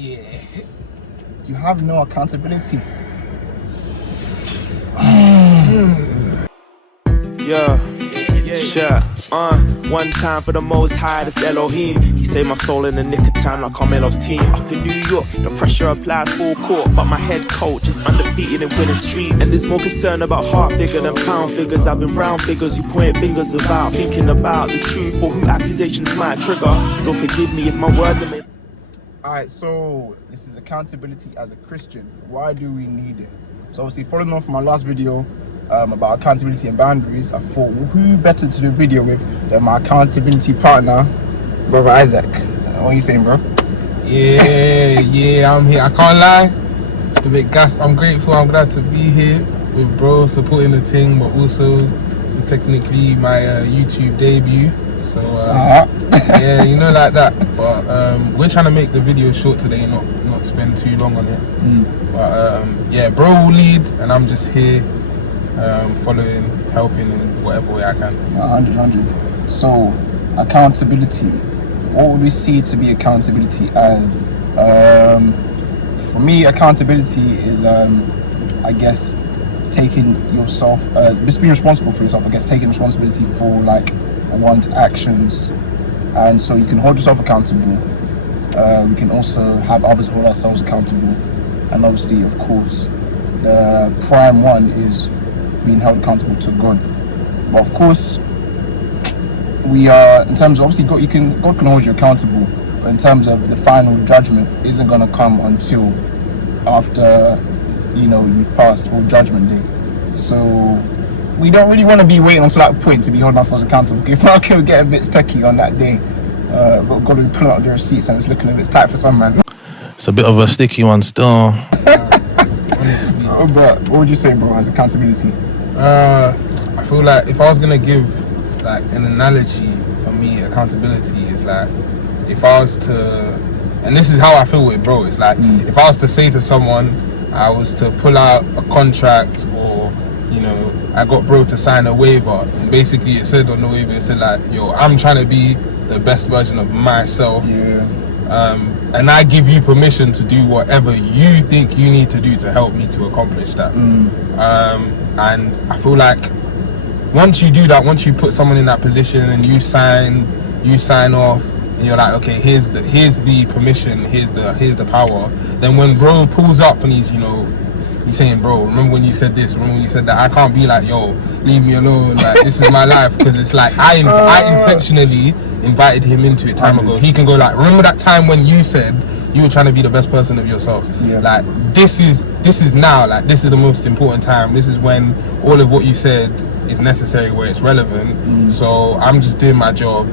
Yeah. You have no accountability. One time for the most high, that's Elohim. He saved my soul in the nick of time like Carmelo's team. Up in New York, the pressure applied full court, but my head coach is undefeated in winning streaks. And there's more concern about heart figure than pound figures. I've been round figures who point fingers without thinking about the truth or who accusations might trigger. Lord forgive me if my words are made. Alright, so this is accountability as a Christian. Why do we need it? So obviously, following on from my last video about accountability and boundaries, I thought, well, who better to do a video with than my accountability partner, brother EyeZak. What are you saying, bro? Yeah, I'm here. I can't lie, just a bit gassed. I'm grateful. I'm glad to be here with bro, supporting the thing, but also this is technically my YouTube debut. So yeah, you know, like that. But we're trying to make the video short today, not spend too long on it. But yeah, bro will lead, and I'm just here following, helping in whatever way I can. 100. So accountability. What would we see to be accountability as? For me, accountability is I guess taking yourself, just being responsible for yourself. I guess taking responsibility for like one's actions, and so you can hold yourself accountable. We can also have others hold ourselves accountable, and obviously, of course, the prime one is being held accountable to God. But of course, we are, in terms of, obviously God can hold you accountable, but in terms of the final judgment isn't going to come until after, you know, you've passed all judgment day. So we don't really want to be waiting until that point to be holding ourselves accountable. If not, we'll get a bit stucky on that day. But God will be pulling out the receipts, and it's looking a bit tight for some man. It's a bit of a sticky one still. Honestly. But what would you say, bro, as accountability? I feel like if I was gonna give like an analogy, for me, accountability is like, if I was to, and this is how I feel with bro, it's like if I was to say to someone, I was to pull out a contract, or you know, I got bro to sign a waiver, and basically it said on the waiver, it said like, yo, I'm trying to be the best version of myself, and I give you permission to do whatever you think you need to do to help me to accomplish that. And I feel like once you do that, once you put someone in that position and you sign off, and you're like, okay, here's the permission, here's the power, then when bro pulls up and he's, you know, he's saying, bro, remember when you said this, remember when you said that, I can't be like, yo, leave me alone, like this is my life, because it's like I intentionally invited him into it time ago. He can go like, remember that time when you said you were trying to be the best person of yourself? Like this is now, like this is the most important time. This is when all of what you said is necessary, where it's relevant. So I'm just doing my job,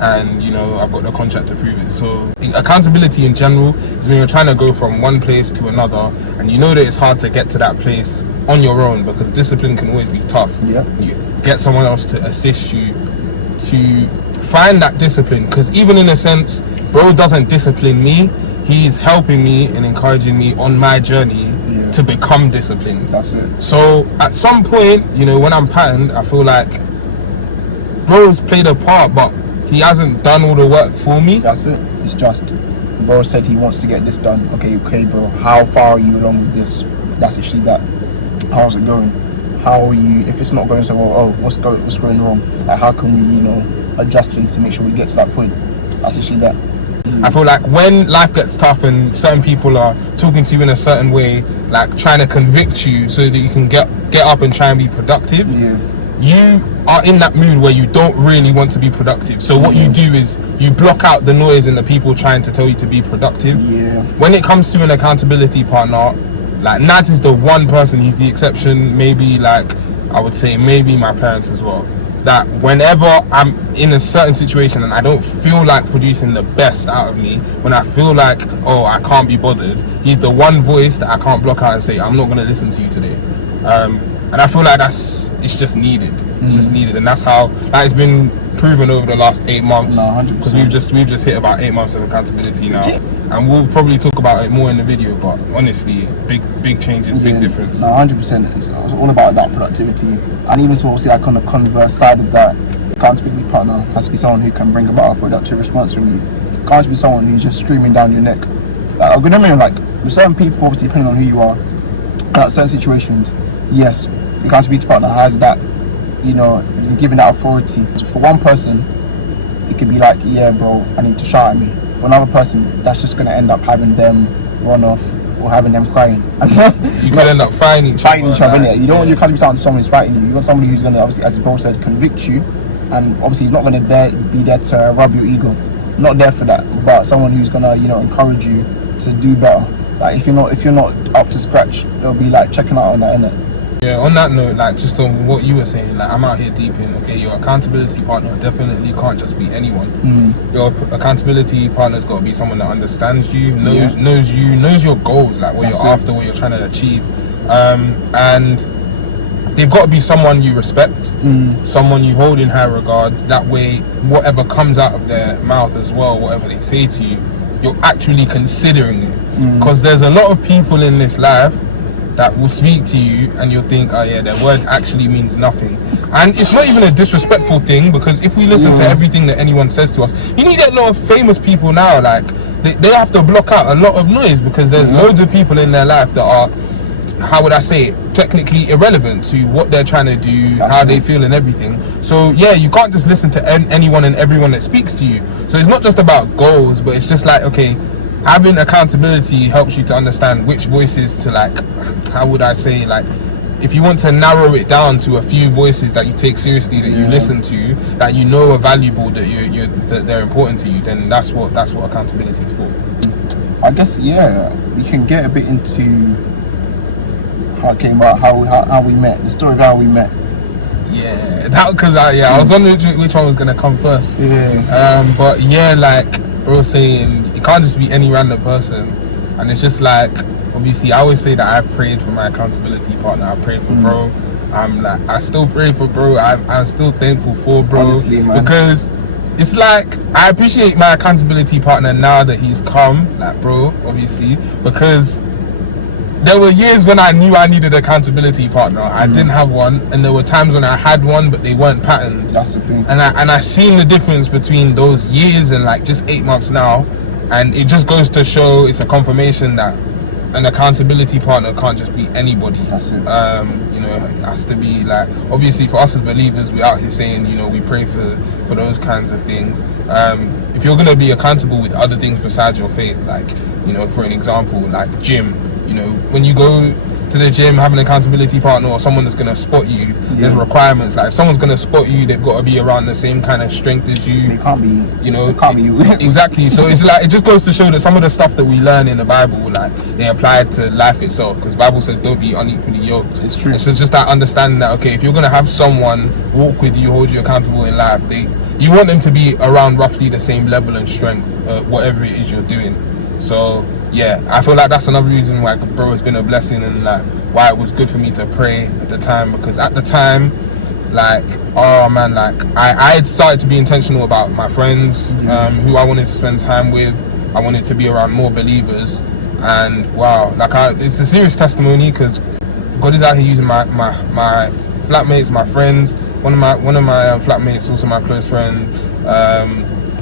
and you know, I've got the contract to prove it. So accountability in general is when you're trying to go from one place to another, and you know that it's hard to get to that place on your own, because discipline can always be tough. You get someone else to assist you to find that discipline, because even in a sense, bro doesn't discipline me, he's helping me and encouraging me on my journey to become disciplined. That's it. So at some point, you know, when I'm patterned, I feel like bro's played a part, but he hasn't done all the work for me. That's it. It's just, bro said he wants to get this done. Okay, bro, how far are you along with this? That's actually that. How's it going? How are you, if it's not going so well, what's going wrong? Like, how can we, you know, adjust things to make sure we get to that point? That's actually that. I feel like when life gets tough and certain people are talking to you in a certain way, like trying to convict you so that you can get up and try and be productive, you are in that mood where you don't really want to be productive. So what you do is you block out the noise and the people trying to tell you to be productive. When it comes to an accountability partner, like Naz is the one person, he's the exception, maybe like I would say maybe my parents as well, that whenever I'm in a certain situation and I don't feel like producing the best out of me, when I feel like, oh, I can't be bothered, he's the one voice that I can't block out and say, I'm not going to listen to you today. And I feel like it's just needed. It's just needed, and that's how it's been proven over the last 8 months. Because we've just hit about 8 months of accountability now, and we'll probably talk about it more in the video. But honestly, big changes, big difference. 100%. It's all about that productivity, and even so, obviously, like on the converse side of that, accountability partner has to be someone who can bring about a productive response from you. Can't be someone who's just screaming down your neck I'm gonna mean, like with certain people, obviously depending on who you are, at certain situations, yes, the accountability partner has that, you know, is given that authority. So for one person, it could be like, yeah, bro, I need to shout at me. For another person, that's just gonna end up having them run off or having them crying. You could end up fighting each other. Innit? You don't want your accountability partner to someone who's fighting you. You want somebody who's gonna, obviously, as bro said, convict you, and obviously he's not gonna be there to rub your ego. Not there for that, but someone who's gonna, you know, encourage you to do better. Like if you're not up to scratch, they'll be like checking out on that, innit? Yeah, on that note, like just on what you were saying, like I'm out here deep in, okay, your accountability partner definitely can't just be anyone. Your accountability partner's got to be someone that understands you, knows you, knows your goals, like what you're after, what you're trying to achieve, and they've got to be someone you respect, someone you hold in high regard. That way, whatever comes out of their mouth as well, whatever they say to you, you're actually considering it. Because there's a lot of people in this life that will speak to you and you'll think, oh yeah, their word actually means nothing. And it's not even a disrespectful thing, because if we listen to everything that anyone says to us, you need a lot of famous people now, like they have to block out a lot of noise, because there's loads of people in their life that are, how would I say it, technically irrelevant to what they're trying to do, how they feel and everything. So yeah, you can't just listen to anyone and everyone that speaks to you. So it's not just about goals, but it's just like, okay, having accountability helps you to understand which voices to, like, how would I say, like, if you want to narrow it down to a few voices that you take seriously, that you listen to, that you know are valuable, that they're important to you, then that's what accountability is for. I guess, yeah, we can get a bit into how it came about, how we met, the story of how we met. Yes, because I was wondering which one was gonna come first. But yeah, like bro saying, it can't just be any random person, and it's just like, obviously I always say that I prayed for my accountability partner. I prayed for bro. I'm like, I still pray for bro. I'm still thankful for bro. Honestly, man. Because it's like, I appreciate my accountability partner now that he's come, like bro, obviously, because there were years when I knew I needed an accountability partner. I didn't have one, and there were times when I had one, but they weren't patterned. That's the thing. And I seen the difference between those years and like just 8 months now, and it just goes to show, it's a confirmation that an accountability partner can't just be anybody. That's it. You know, it has to be like, obviously for us as believers, we're out here saying, you know, we pray for those kinds of things. If you're gonna be accountable with other things besides your faith, like, you know, for an example, like gym. You know, when you go to the gym, have an accountability partner or someone that's going to spot you, there's requirements. Like if someone's going to spot you, they've got to be around the same kind of strength as you. They can't be, you know, can't be you. Exactly. So it's like, it just goes to show that some of the stuff that we learn in the Bible, like they apply to life itself, because the Bible says don't be unequally yoked. It's true. And so it's just that understanding that, okay, if you're going to have someone walk with you, hold you accountable in life, you want them to be around roughly the same level and strength, whatever it is you're doing. So yeah, I feel like that's another reason why bro has been a blessing, and like why it was good for me to pray at the time, because at the time, like, oh man, like I had started to be intentional about my friends, who I wanted to spend time with. I wanted to be around more believers, and wow, like it's a serious testimony, because God is out here using my flatmates, my friends. One of my flatmates, also my close friend,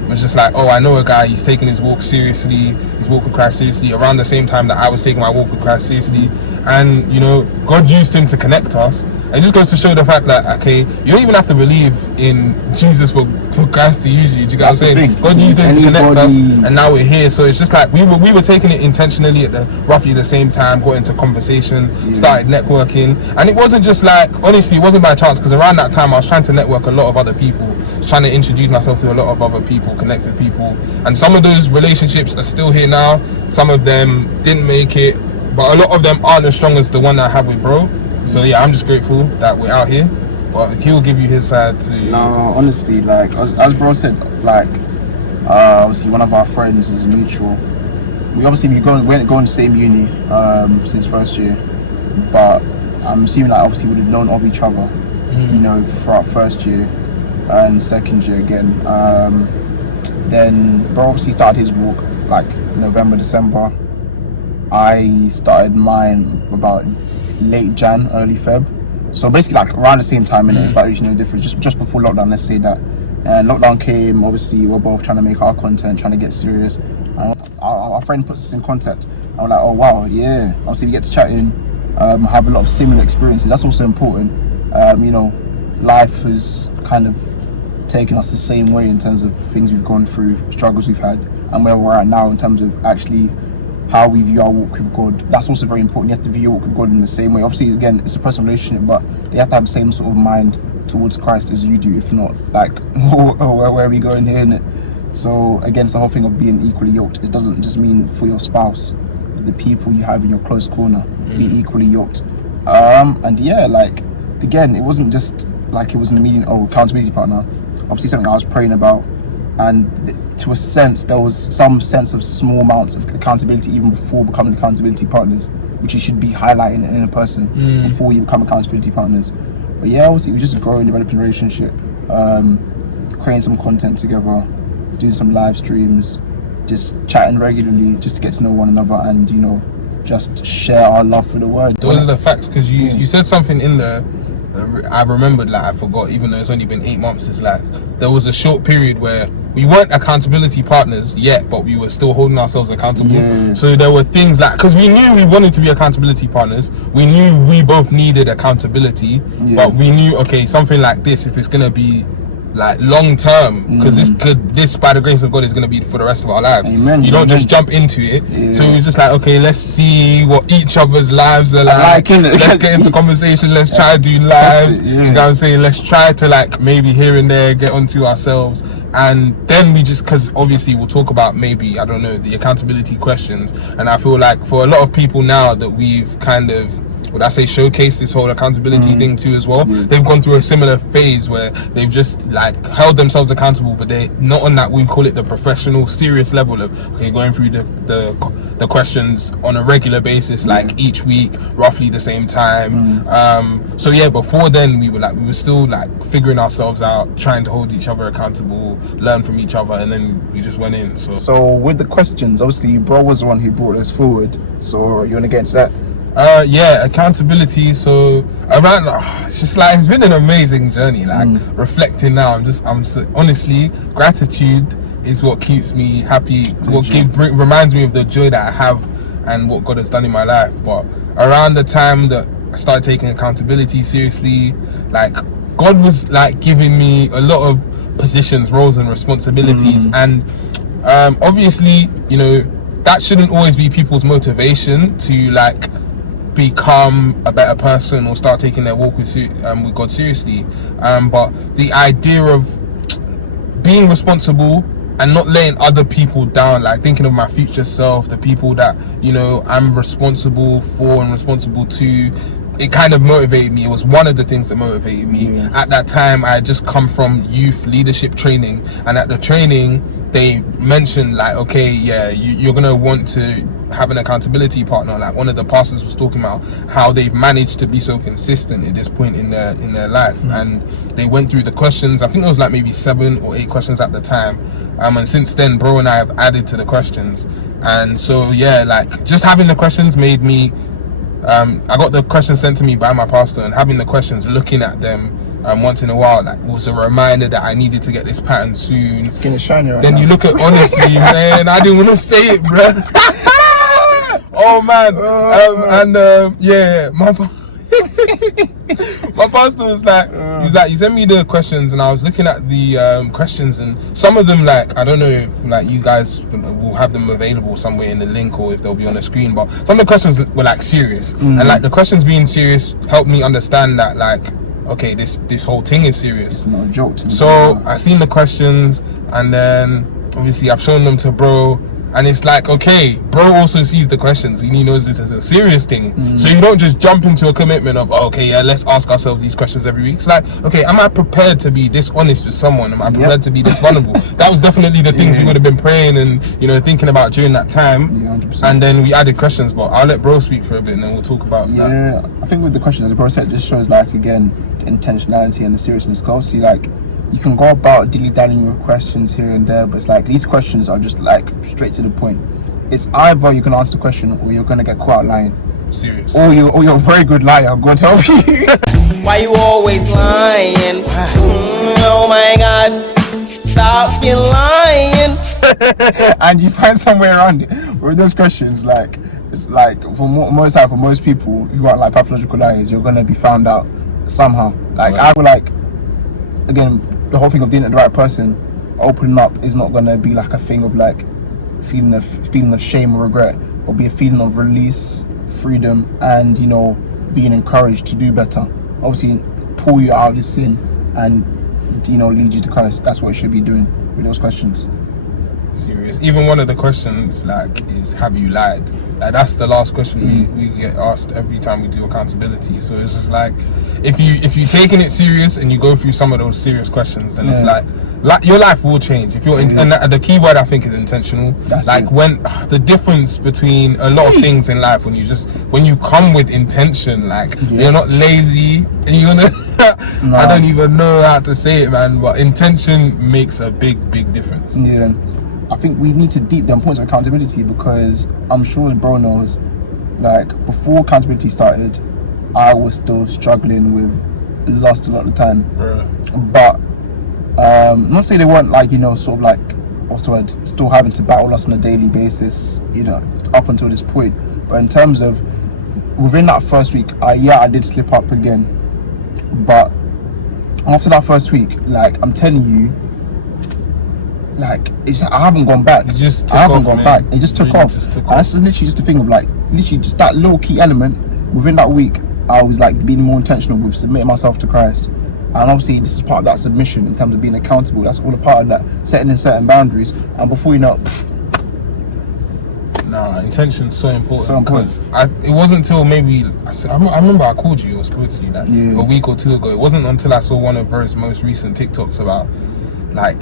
was just like, oh, I know a guy, he's taking his walk seriously, his walk with Christ seriously, around the same time that I was taking my walk with Christ seriously. And you know, God used him to connect us. It just goes to show the fact that, okay, you don't even have to believe in Jesus for Christ to use you. Do you get what I'm saying? God used him to connect us, and now we're here. So it's just like we were taking it intentionally at roughly the same time, got into conversation, started networking. And it wasn't just like, honestly, it wasn't by chance, because around that time I was trying to network a lot of other people. I was trying to introduce myself to a lot of other people, connect with people. And some of those relationships are still here now. Some of them didn't make it, but a lot of them aren't as strong as the one I have with bro. So yeah, I'm just grateful that we're out here, but he'll give you his side too. No, honestly, like as bro said, like obviously one of our friends is mutual. We obviously we going to same uni since first year, but I'm assuming like obviously we'd have known of each other, you know, throughout first year and second year again. Then bro obviously started his walk like November, December. I started mine about late Jan, early Feb. So basically like around the same time, and it's like, you know, different, just before lockdown, let's say that. And lockdown came, obviously we're both trying to make our content, trying to get serious. And I our friend puts us in contact, and we're like, oh wow, yeah. Obviously, we get to chatting, have a lot of similar experiences. That's also important. You know, life has kind of taken us the same way in terms of things we've gone through, struggles we've had, and where we're at now in terms of actually how we view our walk with God. That's also very important. You have to view your walk with God in the same way. Obviously, again, it's a personal relationship, but you have to have the same sort of mind towards Christ as you do. If not, like, where are we going here, innit? So again, it's the whole thing of being equally yoked. It doesn't just mean for your spouse, but the people you have in your close corner, be equally yoked. And yeah, like, again, it wasn't just like it was an immediate accountability partner. Obviously something I was praying about, and to a sense there was some sense of small amounts of accountability even before becoming accountability partners, which you should be highlighting in a person before you become accountability partners. But yeah, obviously it was just a growing, developing relationship, creating some content together, doing some live streams, just chatting regularly just to get to know one another, and you know, just share our love for the word. Those are the facts, because you said something in there. I remembered, like, I forgot, even though it's only been 8 months. It's like there was a short period where we weren't accountability partners yet, but we were still holding ourselves accountable. So there were things like, because we knew we wanted to be accountability partners, we knew we both needed accountability, but we knew, okay, something like this, if it's gonna be like long term, because this by the grace of God is going to be for the rest of our lives. Amen. You don't just jump into it. So it was just like, okay, let's see what each other's lives are like. Let's get into conversation. Let's try to do lives. You know what I'm saying? Let's try to, like, maybe here and there get onto ourselves, and then we just, because obviously we'll talk about maybe, I don't know, the accountability questions. And I feel like for a lot of people now that we've kind of, would I say, showcase this whole accountability thing too as well, they've gone through a similar phase where they've just like held themselves accountable, but they're not on that, we call it the professional serious level of, okay, going through the questions on a regular basis, like each week, roughly the same time. So yeah, before then we were still like figuring ourselves out, trying to hold each other accountable, learn from each other, and then we just went in. So with the questions, obviously bro was the one who brought us forward, so you want to get into that? Yeah, accountability. So around, it's just like, it's been an amazing journey. Like reflecting now, I'm honestly, gratitude is what keeps me happy. Reminds me of the joy that I have and what God has done in my life. But around the time that I started taking accountability seriously, like God was like giving me a lot of positions, roles, and responsibilities, and obviously, you know, that shouldn't always be people's motivation to like become a better person or start taking their walk with God seriously, but the idea of being responsible and not letting other people down, like thinking of my future self, the people that, you know, I'm responsible for and responsible to, it kind of motivated me. It was one of the things that motivated me. At that time, I had just come from youth leadership training, and at the training they mentioned like, okay, yeah, you're gonna want to have an accountability partner. Like one of the pastors was talking about how they've managed to be so consistent at this point in their life, and they went through the questions. I think it was like maybe 7 or 8 questions at the time, and since then bro and I have added to the questions. And so yeah, like just having the questions made me, I got the questions sent to me by my pastor, and having the questions, looking at them once in a while, like, was a reminder that I needed to get this pattern soon. It's getting shiny right then now. You look at, honestly, man, I didn't want to say it, bro. Oh man, yeah, my pastor was like, he sent me the questions, and I was looking at the questions, and some of them, like, I don't know if like you guys will have them available somewhere in the link or if they'll be on the screen, but some of the questions were like serious, and like the questions being serious helped me understand that, like, okay, this whole thing is serious. It's not a joke to me. So I seen the questions, and then obviously I've shown them to bro. And it's like, okay, bro also sees the questions and he knows this is a serious thing. So you don't just jump into a commitment of, okay, yeah, let's ask ourselves these questions every week. It's like, okay, am I prepared to be this honest with someone? Am I prepared to be this vulnerable? That was definitely the things we would have been praying and, you know, thinking about during that time. 100%. And then we added questions, but I'll let bro speak for a bit and then we'll talk about that. Yeah, I think with the questions, as bro said, it just shows, like, again, the intentionality and the seriousness. Because obviously, like, you can go about dilly-dallying with questions here and there, but it's like these questions are just like straight to the point. It's either you can answer the question or you're gonna get caught out lying. Serious. Or you're a very good liar. God help you. Why you always lying? Oh my God. Stop you lying. And you find somewhere around it with those questions. Like, it's like for most people who are like pathological liars, you're gonna be found out somehow. Like, I feel like, again, the whole thing of dealing with the right person, opening up is not gonna be like a thing of like feeling of shame or regret, but be a feeling of release, freedom, and, you know, being encouraged to do better. Obviously, pull you out of your sin and, you know, lead you to Christ. That's what it should be doing with those questions. Serious. Even one of the questions like is, have you lied? Like, that's the last question we get asked every time we do accountability. So it's just like, if you're taking it serious and you go through some of those serious questions, then it's like your life will change if you're and the key word I think is intentional. That's like when the difference between a lot of things in life, when you come with intention, like you're not lazy and you're gonna I don't even know how to say it, man, but intention makes a big difference. Yeah, I think we need to deep the importance of accountability, because I'm sure bro knows, like, before accountability started, I was still struggling with lust a lot of the time. But not to say they weren't, like, you know, sort of like, what's the word, still having to battle lust on a daily basis, you know, up until this point. But in terms of within that first week, I did slip up again. But after that first week, like, I'm telling you, like, I haven't gone back. It just took off. It just took off. That's literally just a thing of like, literally just that little key element. Within that week, I was like being more intentional with submitting myself to Christ. And obviously, this is part of that submission in terms of being accountable. That's all a part of that, setting in certain boundaries. And before you know it, intention's so important. Because it wasn't until maybe I remember I called you or spoke to you like a week or two ago. It wasn't until I saw one of Bro's most recent TikToks about like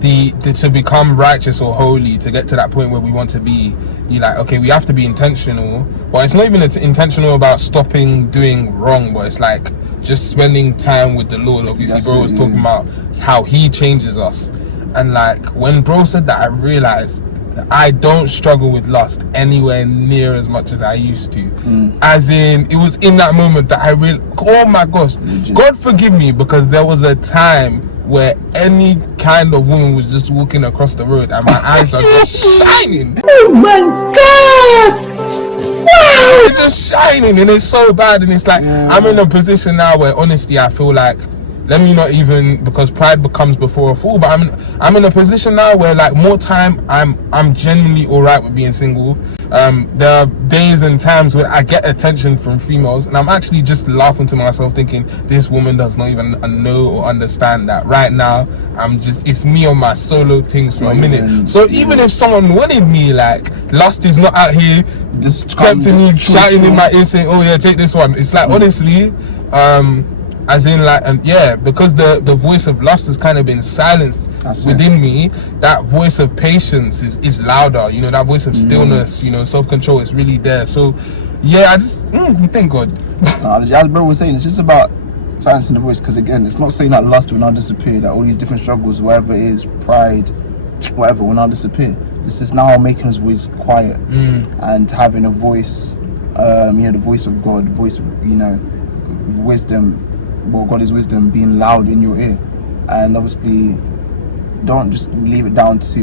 to become righteous or holy, to get to that point where we want to be. You're like, okay, we have to be intentional, but it's not even intentional about stopping doing wrong, but it's like just spending time with the Lord. Obviously, bro was talking about how he changes us, and like when bro said that, I realized that I don't struggle with lust anywhere near as much as I used to. As in, it was in that moment that I realized, oh my gosh, God forgive me, because there was a time where any kind of woman was just walking across the road and my eyes are just shining. Oh my God! Wow! They're just shining, and it's so bad. And it's like, I'm in a position now where honestly I feel like, let me not even, because pride becomes before a fall, but I'm in a position now where like more time I'm genuinely alright with being single. There are days and times where I get attention from females and I'm actually just laughing to myself thinking, this woman does not even know or understand that right now it's me on my solo things for a minute. So even if someone wanted me, like, lust is not out here just tempting me, shouting in my ear saying, oh yeah, take this one. It's like, honestly, as in like, because the voice of lust has kind of been silenced within me, that voice of patience is louder, you know, that voice of stillness, you know, self-control is really there. So I just we thank God. As bro was saying, it's just about silencing the voice, because again, it's not saying that lust will not disappear, that all these different struggles, whatever it is, pride, whatever, will not disappear. It's just now making his voice quiet and having a voice, the voice of God, voice of, you know, wisdom. Well, God is wisdom being loud in your ear. And obviously, don't just leave it down to,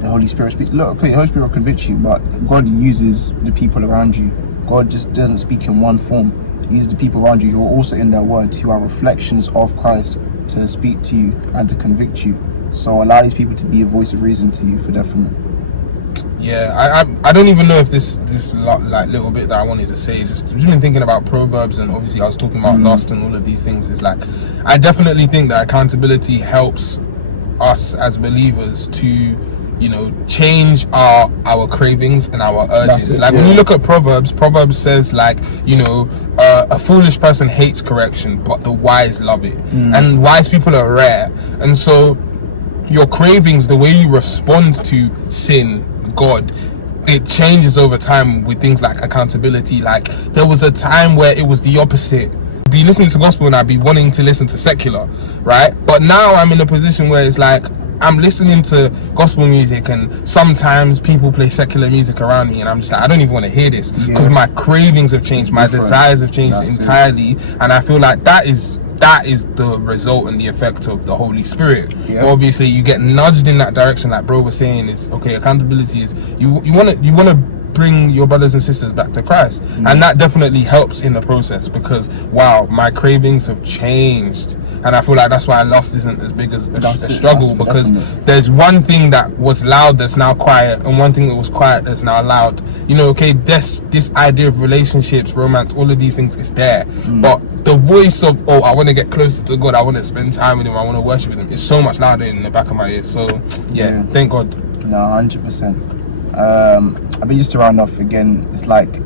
the Holy Spirit speaks. Look, okay, the Holy Spirit will convict you, but God uses the people around you. God just doesn't speak in one form. He uses the people around you who are also in their words, who are reflections of Christ, to speak to you and to convict you. So allow these people to be a voice of reason to you, for definite. I don't even know if this like little bit that I wanted to say is just been thinking about Proverbs, and obviously I was talking about lust and all of these things. It's like, I definitely think that accountability helps us as believers to, you know, change our cravings and our urges. When you look at Proverbs says, like, you know, a foolish person hates correction, but the wise love it. And wise people are rare. And so your cravings, the way you respond to sin, God, it changes over time with things like accountability. Like, there was a time where it was the opposite. I'd be listening to gospel and I'd be wanting to listen to secular, right? But now I'm in a position where it's like, I'm listening to gospel music and sometimes people play secular music around me and I'm just like, I don't even want to hear this, because my cravings have changed, my desires have changed entirely. And I feel like that is that is the result and the effect of the Holy Spirit. Yeah. But obviously you get nudged in that direction, like bro was saying, is okay, accountability is you want to bring your brothers and sisters back to Christ, and that definitely helps in the process, because wow, my cravings have changed, and I feel like that's why lust isn't as big as a struggle, because there's one thing that was loud that's now quiet, and one thing that was quiet that's now loud. You know, okay, this idea of relationships, romance, all of these things is there, but the voice of, oh, I want to get closer to God, I want to spend time with him, I want to worship with him, is so much louder in the back of my ears. So yeah. Thank God. No, 100%. I mean, just to round off again, it's like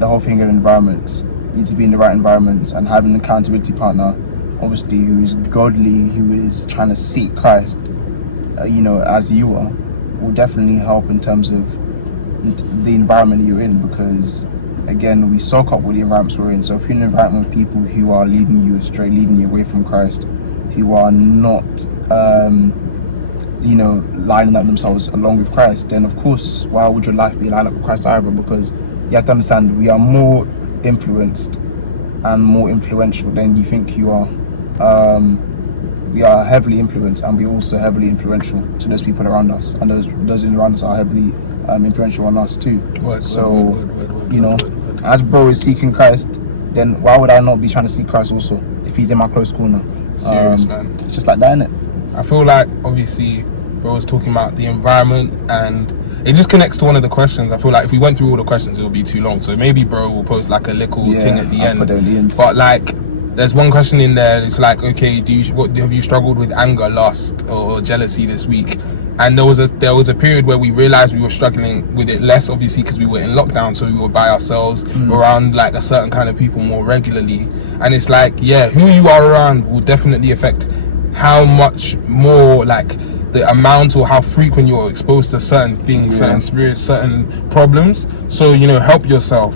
the whole thing of environments. You need to be in the right environments, and having an accountability partner, obviously, who is godly, who is trying to seek Christ, you know, as you are, will definitely help in terms of the environment you're in, because again, we soak up with the environments we're in. So if you're in an environment with people who are leading you astray, leading you away from Christ, who are not you know, lining up themselves along with Christ, then of course, why would your life be lined up with Christ either? Because you have to understand, we are more influenced and more influential than you think you are. We are heavily influenced, and we're also heavily influential to those people around us, and those around us are heavily influential on us too. You know, as bro is seeking Christ, then why would I not be trying to seek Christ also if he's in my close corner? Serious, man. It's just like that, innit? I feel like obviously bro was talking about the environment, and it just connects to one of the questions. I feel like if we went through all the questions, it would be too long. So maybe bro will post like a little thing at the end. But like, there's one question in there. It's like, okay, have you struggled with anger, lust, or jealousy this week? And there was a period where we realized we were struggling with it less, obviously, because we were in lockdown, so we were by ourselves around like a certain kind of people more regularly. And it's like, yeah, who you are around will definitely affect how much more, like, the amount or how frequent you're exposed to certain things, certain spirits, certain problems. So, you know, help yourself.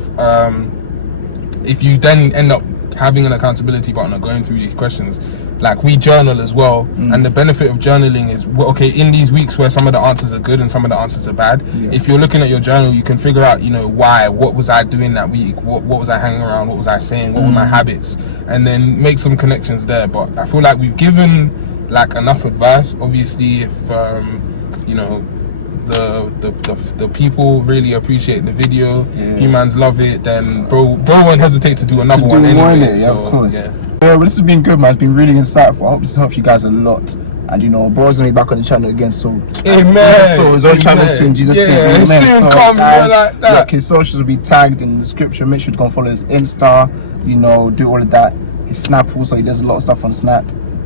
If you then end up having an accountability partner going through these questions, like, we journal as well, and the benefit of journaling is, well, okay, in these weeks where some of the answers are good and some of the answers are bad, if you're looking at your journal, you can figure out, you know, what was I doing that week, what was I hanging around, what was I saying, what were my habits, and then make some connections there. But I feel like we've given like enough advice. Obviously, if you know, the people really appreciate the video, humans love it, then bro won't hesitate to do another one anyway. So of course. Well, this has been good, man. It's been really insightful. I hope this helps you guys a lot. And you know, bro's gonna be back on the channel again soon. Amen. His own channel soon. Jesus name. Amen. Soon so, come, guys, like that. Look, his socials will be tagged in the description. Make sure to go and follow his Insta. You know, do all of that. His Snap also. He does a lot of stuff on Snap.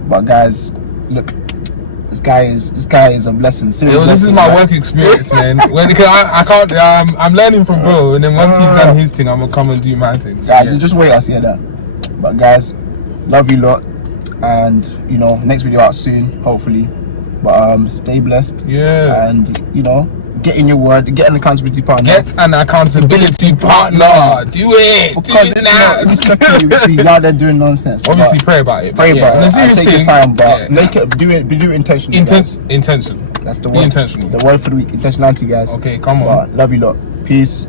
But guys, look, this guy is a blessing. Yo, this is my work experience, man. I can't. I'm learning from bro, and then once he's done his thing, I'm gonna come and do my thing. So, you just wait. I see that. But guys, love you lot, and you know, next video out soon, hopefully. But stay blessed. Yeah. And you know, get in your word. Get an accountability partner. Get an accountability partner. Do it. Because do it now. It's tricky. You're out there doing nonsense. Obviously, pray about it. Pray about it. Take your time, but make it. Do it intentionally. Intention. That's the word. Be intentional. The word for the week. Intentionality, guys. Okay, come on. Love you lot. Peace.